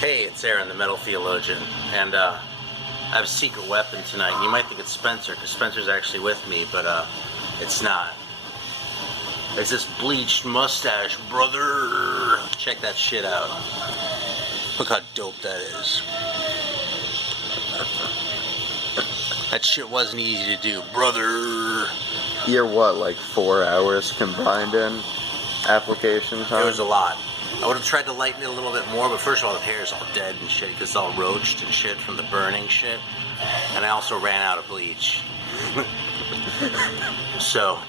Hey, it's Aaron, the Metal Theologian, and I have a secret weapon tonight. And you might think it's Spencer, because Spencer's actually with me, but it's not. It's this bleached mustache, brother. Check that shit out. Look how dope that is. That shit wasn't easy to do, brother. You're what, like 4 hours combined in application time? It was a lot. I would have tried to lighten it a little bit more, but first of all, the hair is all dead and shit, because it's all roached and shit from the burning shit. And I also ran out of bleach. So,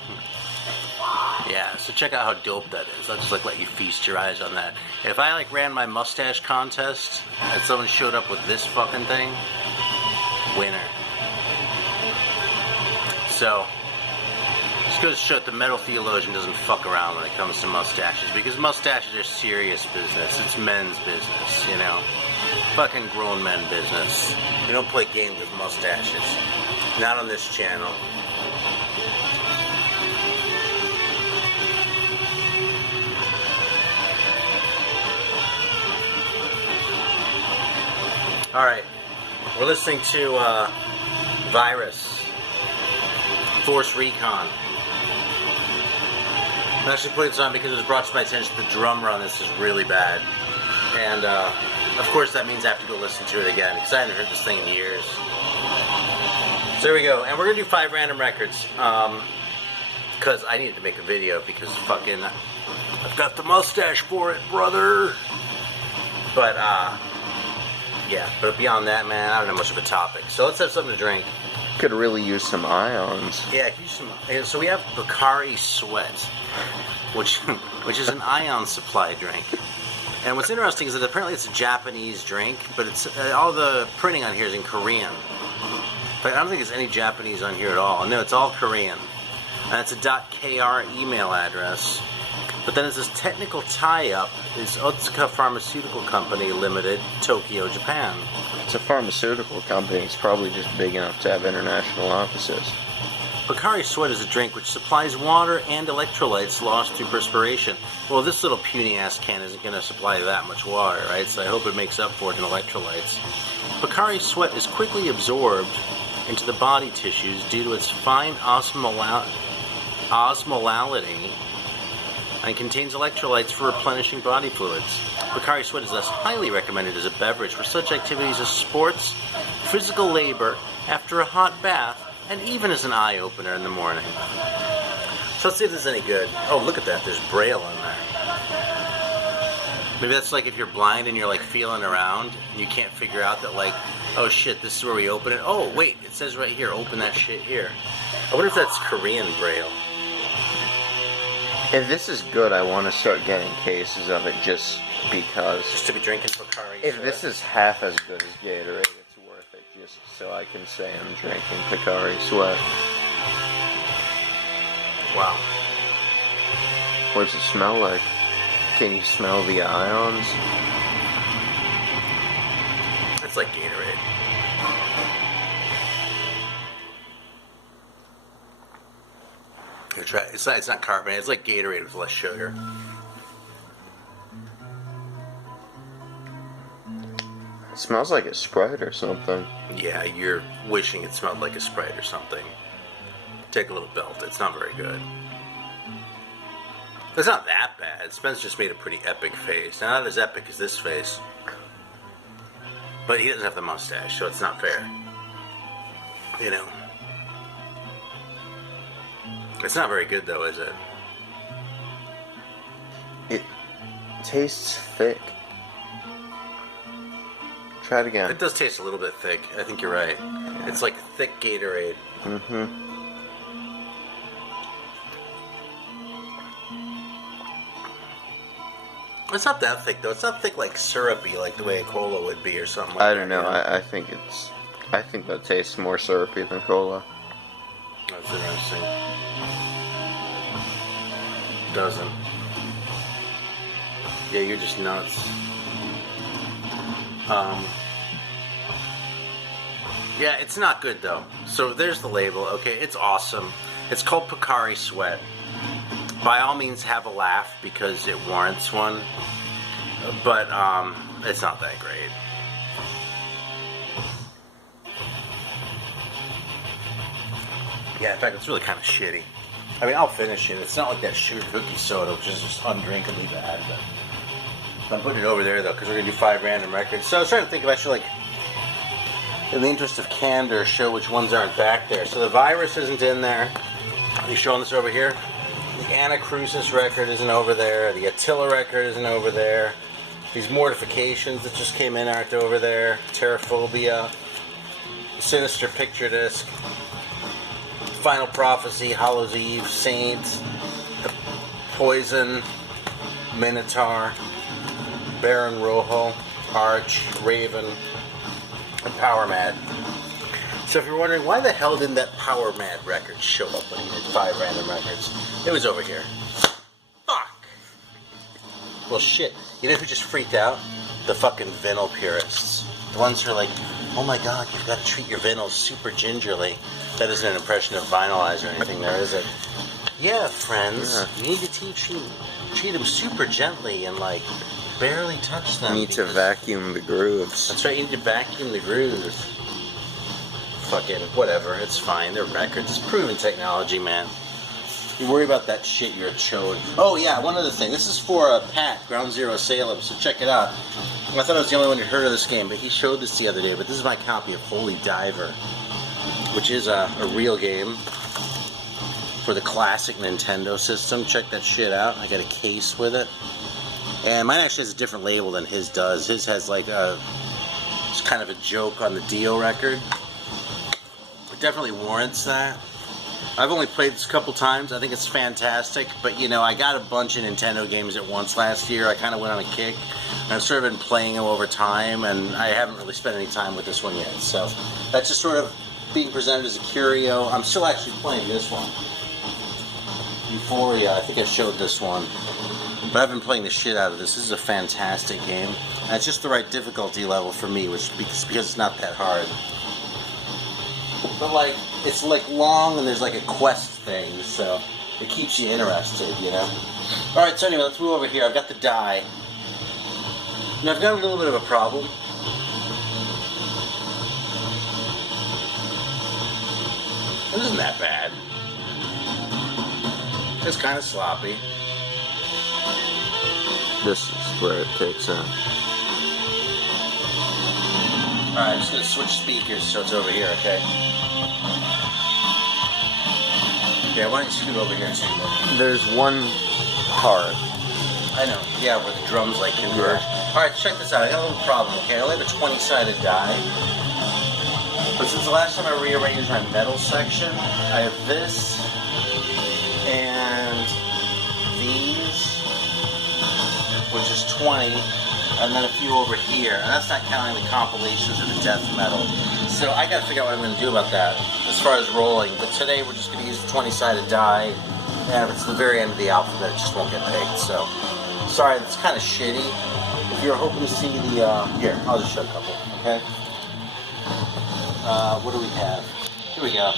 yeah, so check out how dope that is. I'll just let you feast your eyes on that. If I ran my mustache contest and someone showed up with this fucking thing, winner. So, just goes to show that the Metal Theologian doesn't fuck around when it comes to mustaches, because mustaches are serious business. It's men's business, you know. Fucking grown men business. We don't play games with mustaches. Not on this channel. Alright, we're listening to Virus, Force Recon. I'm actually putting this on because it was brought to my attention the drummer on this is really bad. And of course that means I have to go listen to it again, because I haven't heard this thing in years. So there we go, and we're going to do 5 random records. Because I needed to make a video, because fucking I've got the mustache for it, brother. But yeah, but beyond that, man, I don't have much of a topic. So let's have something to drink. Could really use some ions. Yeah, use some. And so we have Pocari Sweat, which is an ion supply drink. And what's interesting is that apparently it's a Japanese drink, but it's all the printing on here is in Korean. But I don't think there's any Japanese on here at all. No, it's all Korean. And it's a .kr email address. But then it's this technical tie-up is Otsuka Pharmaceutical Company Limited, Tokyo, Japan. It's a pharmaceutical company. It's probably just big enough to have international offices. Pocari Sweat is a drink which supplies water and electrolytes lost through perspiration. Well, this little puny-ass can isn't going to supply that much water, right? So I hope it makes up for it in electrolytes. Pocari Sweat is quickly absorbed into the body tissues due to its fine osmolality and contains electrolytes for replenishing body fluids. Pocari Sweat is thus highly recommended as a beverage for such activities as sports, physical labor, after a hot bath, and even as an eye-opener in the morning. So let's see if this is any good. Oh, look at that. There's Braille in there. Maybe that's like if you're blind and you're feeling around and you can't figure out that oh shit, this is where we open it. Oh, wait, it says right here, open that shit here. I wonder if that's Korean Braille. If this is good, I want to start getting cases of it just because. Just to be drinking Pocari If Sweat. this is half as good as Gatorade, it's worth it just so I can say I'm drinking Pocari Sweat. Wow. What does it smell like? Can you smell the ions? It's like Gatorade. Here, try it. It's not carbonated. It's like Gatorade with less sugar. It smells like a Sprite or something. Yeah, you're wishing it smelled like a Sprite or something. Take a little belt. It's not very good. It's not that bad. Spence just made a pretty epic face. Now, not as epic as this face. But he doesn't have the mustache, so it's not fair. You know. It's not very good, though, is it? It tastes thick. Try it again. It does taste a little bit thick. I think you're right. It's like thick Gatorade. Mm-hmm. It's not that thick, though. It's not thick like syrupy, like the way a cola would be or something like that. I don't know. I think that tastes more syrupy than cola. That's interesting. Doesn't. Yeah, you're just nuts. Yeah, it's not good though. So there's the label. Okay, it's awesome. It's called Pocari Sweat. By all means, have a laugh because it warrants one. but it's not that great. Yeah, in fact, it's really kind of shitty. I mean, I'll finish it. It's not like that sugar cookie soda, which is just undrinkably bad. But I'm putting it over there, though, because we're going to do 5 random records. So I was trying to think if I should, like, in the interest of candor, show which ones aren't back there. So the Virus isn't in there. Are you showing this over here? The Anacrusis record isn't over there. The Attila record isn't over there. These Mortifications that just came in aren't over there. Terraphobia. Sinister Picture Disc. Final Prophecy, Hollow's Eve, Saints, Poison, Minotaur, Baron Rojo, Arch, Raven, and Power Mad. So if you're wondering why the hell didn't that Power Mad record show up when he did 5 random records, it was over here. Fuck! Well shit, you know who just freaked out? The fucking vinyl purists. The ones who are like, oh my god, you've got to treat your vinyls super gingerly. That isn't an impression of Vinylize or anything there, is it? Yeah, friends. Yeah. You need to treat them super gently and, like, barely touch them. You need to vacuum the grooves. That's right, you need to vacuum the grooves. Fucking whatever, it's fine. They're records. It's proven technology, man. You worry about that shit, you're a chode. Oh, yeah, one other thing. This is for Pat, Ground Zero Salem, so check it out. I thought I was the only one who'd heard of this game, but he showed this the other day. But this is my copy of Holy Diver, which is a real game for the classic Nintendo system. Check that shit out. I got a case with it. And mine actually has a different label than his does. His has like it's kind of a joke on the Dio record. It definitely warrants that. I've only played this a couple times. I think it's fantastic. But, you know, I got a bunch of Nintendo games at once last year. I kind of went on a kick. And I've sort of been playing them over time. And I haven't really spent any time with this one yet. So that's just sort of being presented as a curio. I'm still actually playing this one. Euphoria. I think I showed this one. But I've been playing the shit out of this. This is a fantastic game. And it's just the right difficulty level for me, which because it's not that hard. But like, it's like long and there's like a quest thing, so it keeps you interested, you know? Alright, so anyway, let's move over here. I've got the die. Now I've got a little bit of a problem. It isn't that bad. It's kind of sloppy. This is where it takes out. Alright, I'm just going to switch speakers so it's over here, okay? Yeah, why don't you scoot over here and see what? There's one part. I know, yeah, where the drums like converge. Alright, check this out. I got a little problem, okay? I only have a 20-sided die. But since the last time I rearranged my metal section, I have this and these, which is 20, and then a few over here. And that's not counting the compilations of the death metal. So I gotta figure out what I'm gonna do about that as far as rolling. But today we're just gonna use a 20-sided die. And if it's the very end of the alphabet, it just won't get picked. So, sorry, it's kind of shitty. If you're hoping to see the, here, I'll just show a couple, okay? What do we have? Here we go.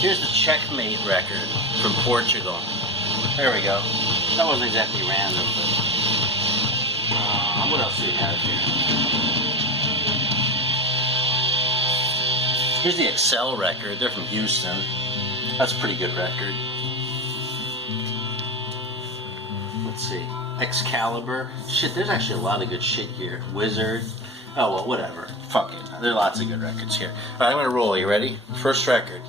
Here's the Checkmate record from Portugal. There we go. That wasn't exactly random, but... what else do we have here? Here's the Excel record. They're from Houston. That's a pretty good record. Let's see. Excalibur. Shit, there's actually a lot of good shit here. Wizard. Oh, well, whatever. Fuck it. There are lots of good records here. Alright, I'm gonna roll. You ready? First record.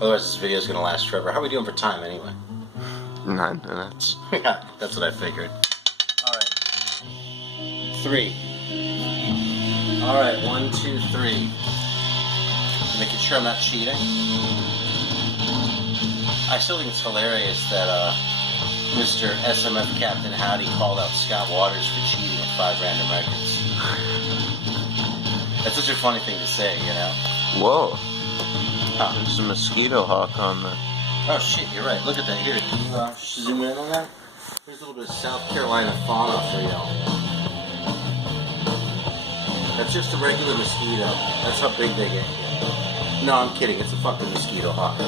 Otherwise, this video is gonna last forever. How are we doing for time, anyway? 9 minutes. Yeah, that's what I figured. Alright. 3. Alright, 1, 2, 3. Making sure I'm not cheating. I still think it's hilarious that Mr. SMF Captain Howdy called out Scott Waters for cheating at 5 random records. That's such a funny thing to say, you know? Whoa. Huh. There's a mosquito hawk on the... Oh shit, you're right. Look at that. Here, can you zoom in on that? Here's a little bit of South Carolina fauna for y'all. That's just a regular mosquito. That's how big they get here. No, I'm kidding. It's a fucking mosquito hawk.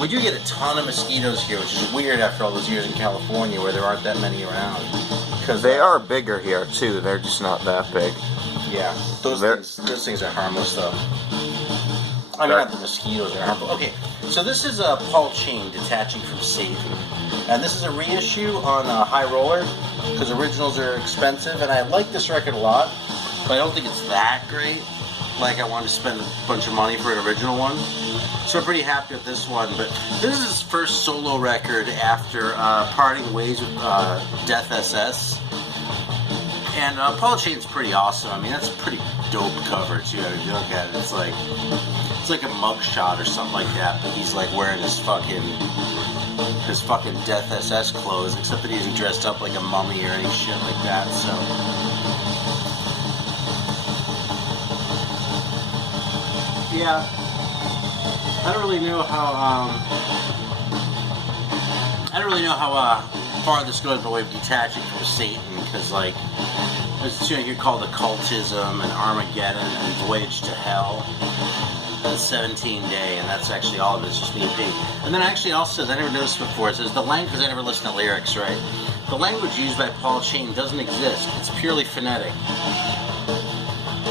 We do get a ton of mosquitoes here, which is weird after all those years in California where there aren't that many around. Because they are bigger here too. They're just not that big. Yeah, those things are harmless though. I mean, not the mosquitoes are harmful. Okay, so this is Paul Chain, Detaching from Satan. And this is a reissue on High Roller, because originals are expensive, and I like this record a lot, but I don't think it's that great. Like, I wanted to spend a bunch of money for an original one. So I'm pretty happy with this one, but this is his first solo record after parting ways with Death SS. And Paul Chain's pretty awesome. I mean, that's a pretty dope cover too. I mean, if you look at it, it's like a mugshot or something like that. But he's like wearing his fucking Death SS clothes, except that he isn't dressed up like a mummy or any shit like that. So yeah, I don't really know how far this goes by way of detaching from Satan, because like there's a tune here called Occultism and Armageddon and Voyage to Hell and 17 Day, and that's actually all of it. It's just me and Pete. And then actually it also says, I never noticed before, it says the language, because I never listened to lyrics, right? The language used by Paul Chain doesn't exist. It's purely phonetic.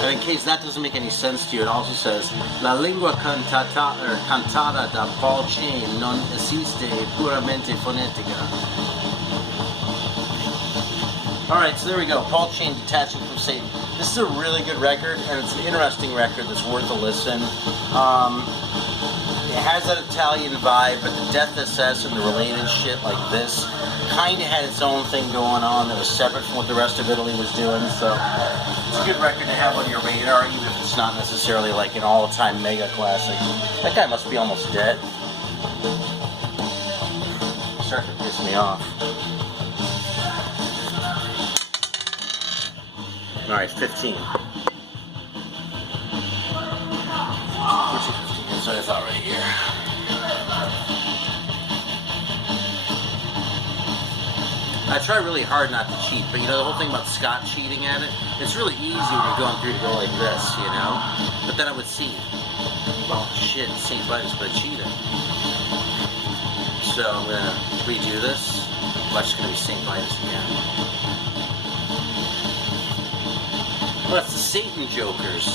And in case that doesn't make any sense to you, it also says La lingua cantata da Paul Chain non esiste puramente fonetica. Alright, so there we go. Paul Chain, Detaching from Satan. This is a really good record, and it's an interesting record that's worth a listen. It has that Italian vibe, but the Death SS and the related shit like this kind of had its own thing going on that was separate from what the rest of Italy was doing, so it's a good record to have on your radar, even if it's not necessarily like an all-time mega classic. That guy must be almost dead. It's starting to piss me off. Alright, 15. Where's your 15? That's what I thought right here. I try really hard not to cheat, but you know the whole thing about Scott cheating at it? It's really easy when you're going through to go like this, you know? But then I would see, oh shit, St. Vitus, but I cheated. So I'm gonna redo this. Watch, it's gonna be St. Vitus again. Well, that's the Satan Jokers.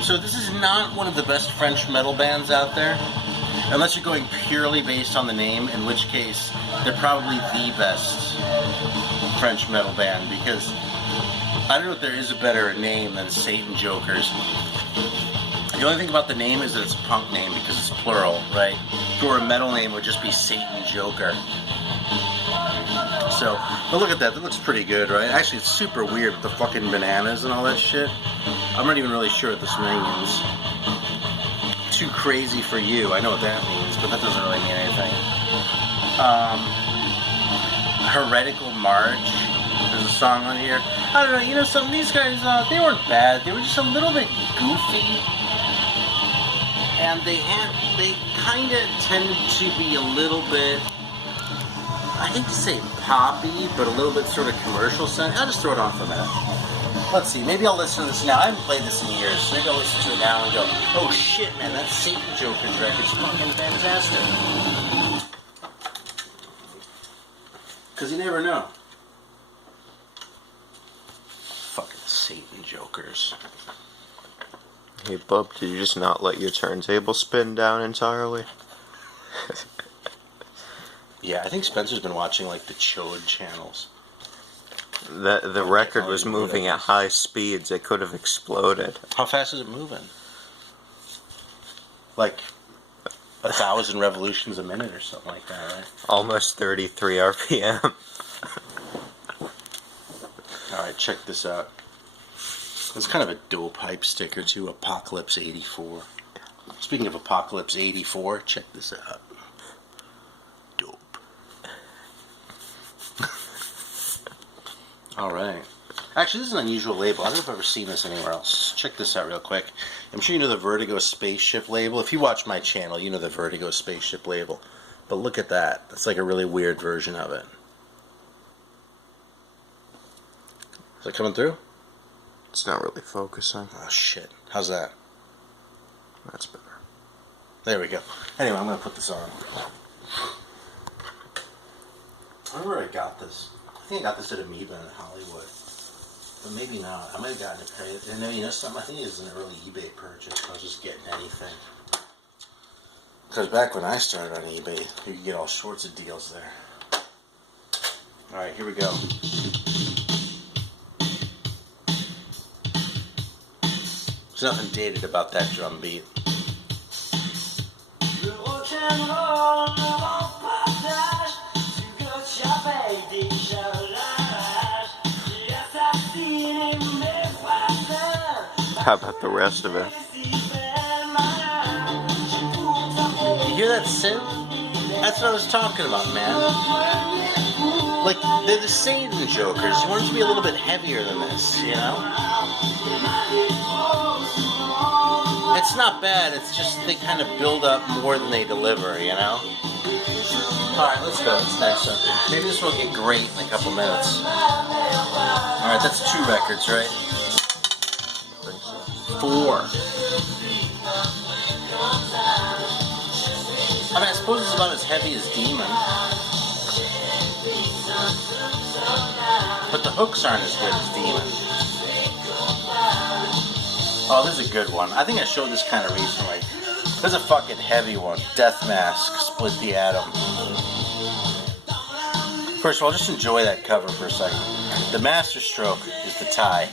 So this is not one of the best French metal bands out there, unless you're going purely based on the name, in which case they're probably the best French metal band, because I don't know if there is a better name than Satan Jokers. The only thing about the name is that it's a punk name because it's plural, right? If it were a metal name, it would just be Satan Joker. So, but look at that. That looks pretty good, right? Actually, it's super weird with the fucking bananas and all that shit. I'm not even really sure what this means. Too crazy for you. I know what that means, but that doesn't really mean anything. Heretical March. There's a song on here. I don't know. You know, some of these guys, they weren't bad. They were just a little bit goofy. And they kind of tended to be a little bit, I hate to say poppy, but a little bit sort of commercial sound. I'll just throw it on for a minute. Let's see, maybe I'll listen to this now. I haven't played this in years, so maybe I'll listen to it now and go, oh shit, man, that Satan Joker's record's fucking fantastic. Because you never know. Fucking Satan Jokers. Hey, bub, did you just not let your turntable spin down entirely? Yeah, I think Spencer's been watching like the Chode channels. The record was moving at high speeds. It could have exploded. How fast is it moving? Like 1,000 revolutions a minute or something like that, right? Almost 33 RPM. Alright, check this out. It's kind of a dope hype sticker too, Apocalypse 84. Speaking of Apocalypse 84, check this out. Dope. Alright. Actually, this is an unusual label. I don't know if I've ever seen this anywhere else. Check this out real quick. I'm sure you know the Vertigo Spaceship label. If you watch my channel, you know the Vertigo Spaceship label. But look at that. It's like a really weird version of it. Is it coming through? It's not really focusing. Oh, shit. How's that? That's better. There we go. Anyway, I'm going to put this on. I remember where I got this. I think I got this at Amoeba in Hollywood. But maybe not. I might have gotten it crazy. And then, you know something? I think it was an early eBay purchase. I was just getting anything. Because back when I started on eBay, you could get all sorts of deals there. Alright, here we go. There's nothing dated about that drum beat. How about the rest of it? You hear that synth? That's what I was talking about, man. Like, they're the Satan Jokers. You want it to be a little bit heavier than this, you know? It's not bad, it's just they kind of build up more than they deliver, you know? Alright, let's go. What's next one? Maybe this will get great in a couple minutes. Alright, that's 2 records, right? 4. I mean, I suppose it's about as heavy as Demon. But the hooks aren't as good as Demon. Oh, this is a good one. I think I showed this kind of recently. This is a fucking heavy one. Death Mask, Split the Atom. First of all, just enjoy that cover for a second. The master stroke is the tie.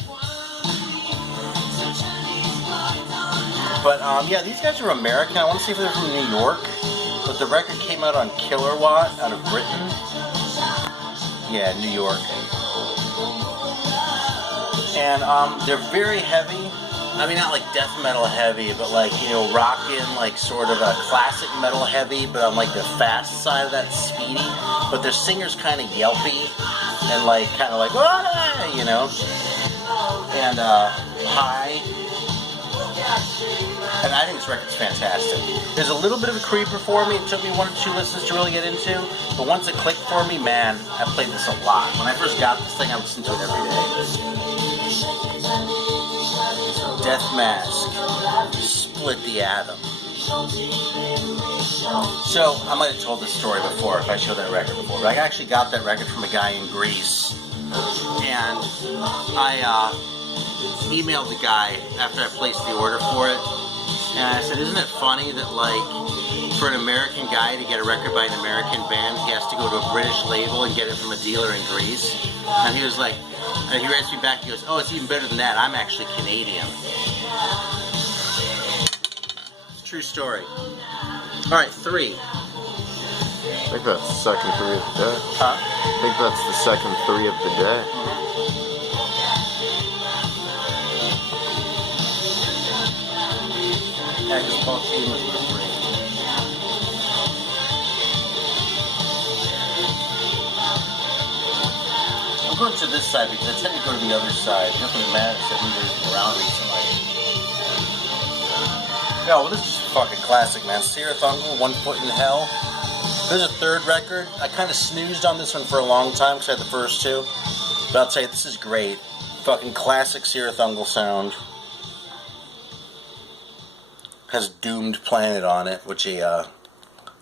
But, yeah, these guys are American. I want to see if they're from New York. But the record came out on Killerwatt out of Britain. Yeah, New York. And, they're very heavy. I mean, not like death metal heavy, but like, you know, rockin', like sort of a classic metal heavy, but on like the fast side of that speedy. But their singer's kind of yelpy and like, kind of like, ah, you know, and high. And I think this record's fantastic. There's a little bit of a creeper for me. It took me 1 or 2 listens to really get into, but once it clicked for me, man, I played this a lot. When I first got this thing, I listened to it every day. Death Mask, Split the Atom. So, I might have told this story before if I showed that record before, but I actually got that record from a guy in Greece. And I emailed the guy after I placed the order for it. And I said, isn't it funny that, like, for an American guy to get a record by an American band, he has to go to a British label and get it from a dealer in Greece? And he was like, and he writes me back, he goes, oh, it's even better than that. I'm actually Canadian. It's a true story. Alright, 3. I think that's the second 3 of the day. Huh? I think that's the second 3 of the day. Yeah, just Paul Team was the 3. I'm going to this side because I tend to go to the other side. Nothing matters that we were around recently. Yeah, well, this is a fucking classic, man. Sierra Thungle, 1 Foot in Hell. There's a 3rd record. I kind of snoozed on this one for a long time because I had the first 2. But I'll tell you, this is great. Fucking classic Sierra Thungle sound. Has Doomed Planet on it, which a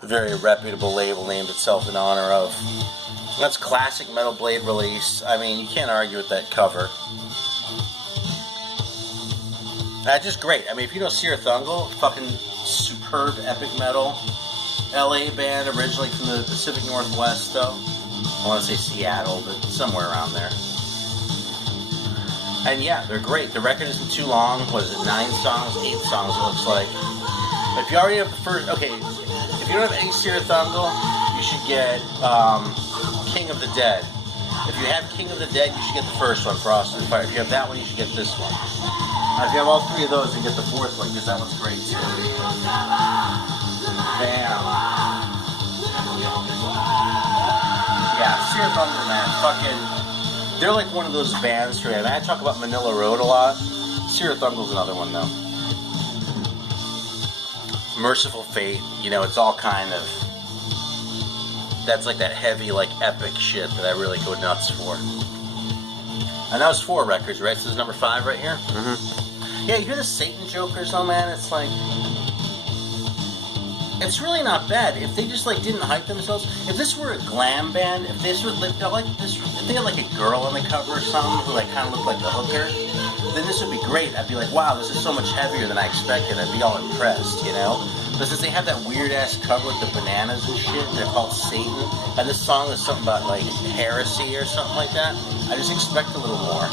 very reputable label named itself in honor of. That's classic Metal Blade release. I mean, you can't argue with that cover. That's just great. I mean, if you know Sierra Thungle, fucking superb epic metal. LA band, originally from the Pacific Northwest, though. I want to say Seattle, but somewhere around there. And yeah, they're great. The record isn't too long. What is it, 9 songs, 8 songs it looks like. But if you already have the first, okay, if you don't have any Sierra Thungle, you should get King of the Dead. If you have King of the Dead, you should get the first one, Frost and Fire. If you have that one, you should get this one. If you have all 3 of those, you get the 4th one, because that one's great too. Bam. Yeah, Sierra Thungle, man, fucking... They're like one of those bands for me. I mean, I talk about Manila Road a lot. Sierra Thungle's another one, though. Merciful Fate, you know, it's all kind of... That's like that heavy, like, epic shit that I really go nuts for. And that was 4 records, right? So this is number 5 right here? Mm-hmm. Yeah, you hear the Satan Jokers, though, man? It's like... it's really not bad. If they just like didn't hype themselves, if this were a glam band, if this were like this, if they had like a girl on the cover or something who like kind of looked like the hooker, then this would be great. I'd be like, wow, this is so much heavier than I expected. I'd be all impressed, you know? But since they have that weird ass cover with the bananas and shit, they're called Satan, and this song is something about like heresy or something like that, I just expect a little more.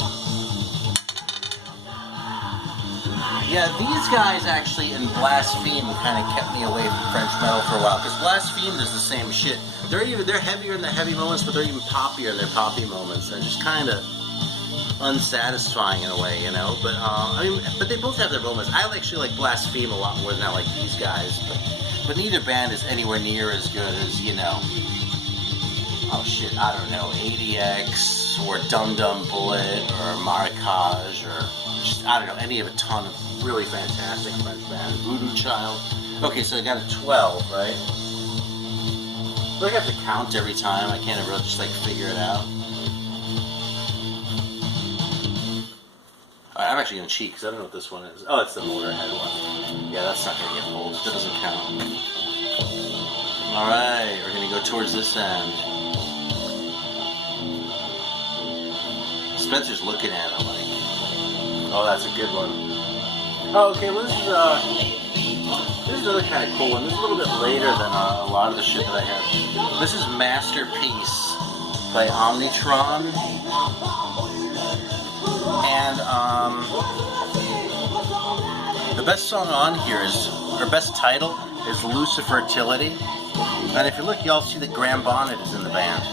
Yeah, these guys actually in Blaspheme kind of kept me away from French metal for a while, because Blaspheme is the same shit. They're heavier in the heavy moments, but they're even poppier in their poppy moments. They're just kind of unsatisfying in a way, you know. But I mean, but they both have their moments. I actually like Blaspheme a lot more than I like these guys. But neither band is anywhere near as good as, you know. Oh shit, I don't know, ADX or Dum Dum Bullet or Maracage or just, I don't know, any of a ton of really fantastic French bands. Voodoo Child. Okay, so I got a 12, right? Do I have to count every time? I can't ever just like figure it out. Alright, I'm actually gonna cheat because I don't know what this one is. Oh, it's the Motorhead one. Yeah, that's not gonna get pulled. That doesn't count. Alright, we're gonna go towards this end. Spencer's looking at it like, oh, that's a good one. Oh, okay, well, this is another kind of cool one. This is a little bit later than a lot of the shit that I have. This is Masterpiece by Omnitron. And the best song on here is, or best title, is Lucifertility. And if you look, you'll see that Graham Bonnet is in the band.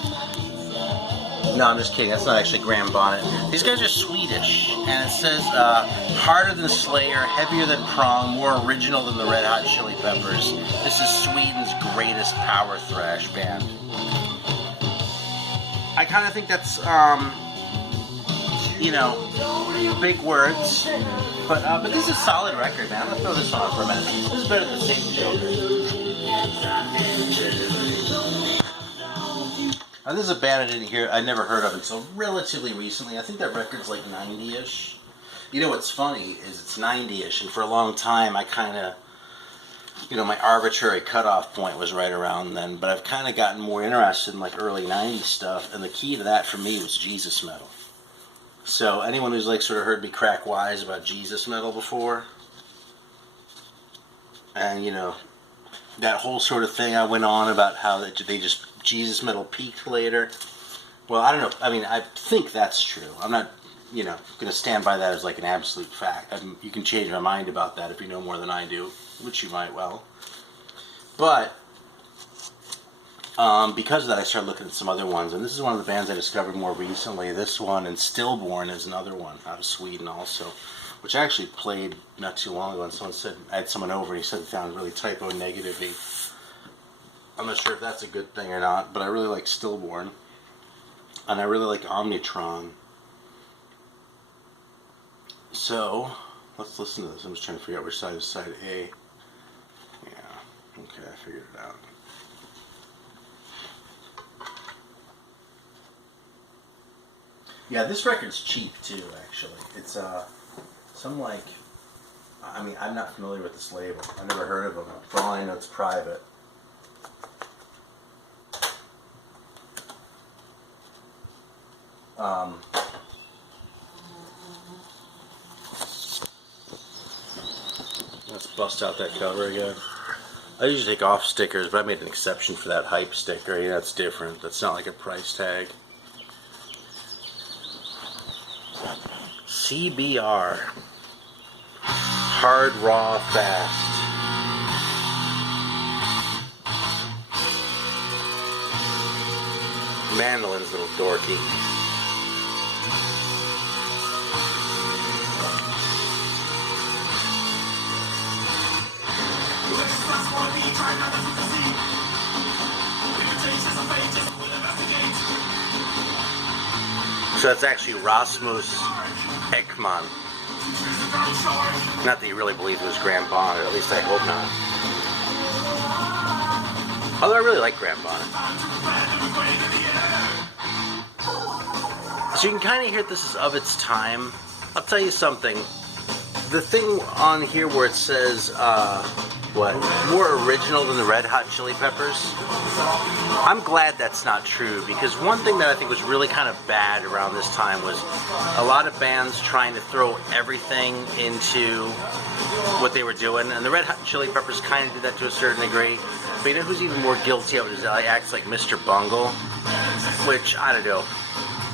No, I'm just kidding. That's not actually Graham Bonnet. These guys are Swedish, and it says harder than Slayer, heavier than Prong, more original than the Red Hot Chili Peppers. This is Sweden's greatest power thrash band. I kind of think that's, you know, big words, but this is a solid record, man. I'm gonna throw this on for a minute. This is better than Satan Joker. Now, this is a band I never heard of until relatively recently. I think that record's like 90-ish. You know what's funny is it's 90-ish, and for a long time I kind of, you know, my arbitrary cutoff point was right around then, but I've kind of gotten more interested in like early 90s stuff, and the key to that for me was Jesus metal. So anyone who's like sort of heard me crack wise about Jesus metal before, and you know, that whole sort of thing I went on about how they just Jesus metal peaked later. Well, I don't know. I mean, I think that's true. I'm not, you know, going to stand by that as like an absolute fact. You can change my mind about that if you know more than I do, which you might well. But because of that, I started looking at some other ones, and this is one of the bands I discovered more recently. This one, and Stillborn is another one out of Sweden also, which I actually played not too long ago, and someone said, I had someone over, and he said it found really typo negative-y. I'm not sure if that's a good thing or not, but I really like Stillborn, and I really like Omnitron. So, let's listen to this. I'm just trying to figure out which side is side A. Yeah, okay, I figured it out. Yeah, this record's cheap too, actually. It's some like, I mean, I'm not familiar with this label. I've never heard of them. For all I know, it's private. Let's bust out that cover again. I usually take off stickers, but I made an exception for that hype sticker. Yeah, that's different. That's not like a price tag. CBR. Hard, raw, fast. Mandolin's a little dorky. So that's actually Rasmus Ekman. Not that you really believe it was Graham Bonnet, at least I hope not. Although I really like Graham Bonnet. So you can kind of hear this is of its time. I'll tell you something. The thing on here where it says what, more original than the Red Hot Chili Peppers. I'm glad that's not true, because one thing that I think was really kind of bad around this time was a lot of bands trying to throw everything into what they were doing, and the Red Hot Chili Peppers kind of did that to a certain degree. But you know who's even more guilty of it is that acts like Mr. Bungle, which, I don't know.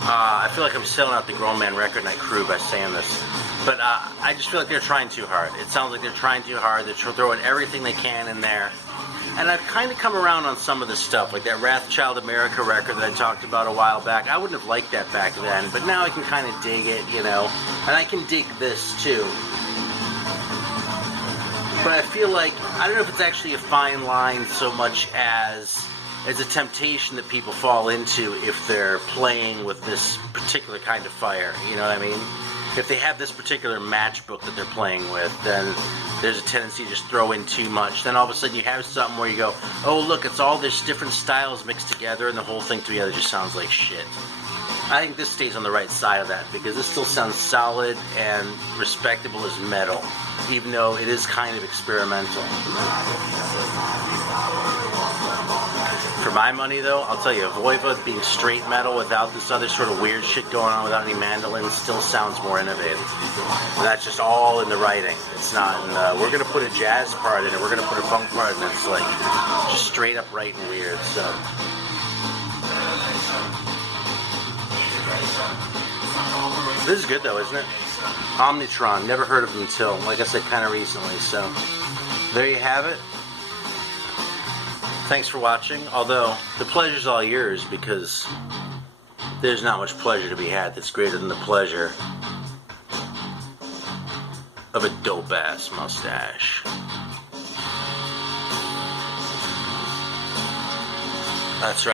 I feel like I'm selling out the Grown Man Record Night crew by saying this. But I just feel like they're trying too hard. It sounds like they're trying too hard. They're throwing everything they can in there. And I've kind of come around on some of this stuff, like that Wrathchild America record that I talked about a while back. I wouldn't have liked that back then, but now I can kind of dig it, you know. And I can dig this too. But I feel like, I don't know if it's actually a fine line so much as a temptation that people fall into if they're playing with this particular kind of fire, you know what I mean? If they have this particular matchbook that they're playing with, then there's a tendency to just throw in too much. Then all of a sudden you have something where you go, oh look, it's all this different styles mixed together, and the whole thing together just sounds like shit. I think this stays on the right side of that, because this still sounds solid and respectable as metal, even though it is kind of experimental. For my money though, I'll tell you, Voivod being straight metal without this other sort of weird shit going on, without any mandolins, still sounds more innovative. And that's just all in the writing. It's not, we're going to put a jazz part in it, we're going to put a funk part in it. It's like, just straight up right and weird, so. This is good though, isn't it? Omnitron, never heard of them until, like I said, kind of recently, so. There you have it. Thanks for watching, although the pleasure's all yours, because there's not much pleasure to be had that's greater than the pleasure of a dope-ass mustache. That's right.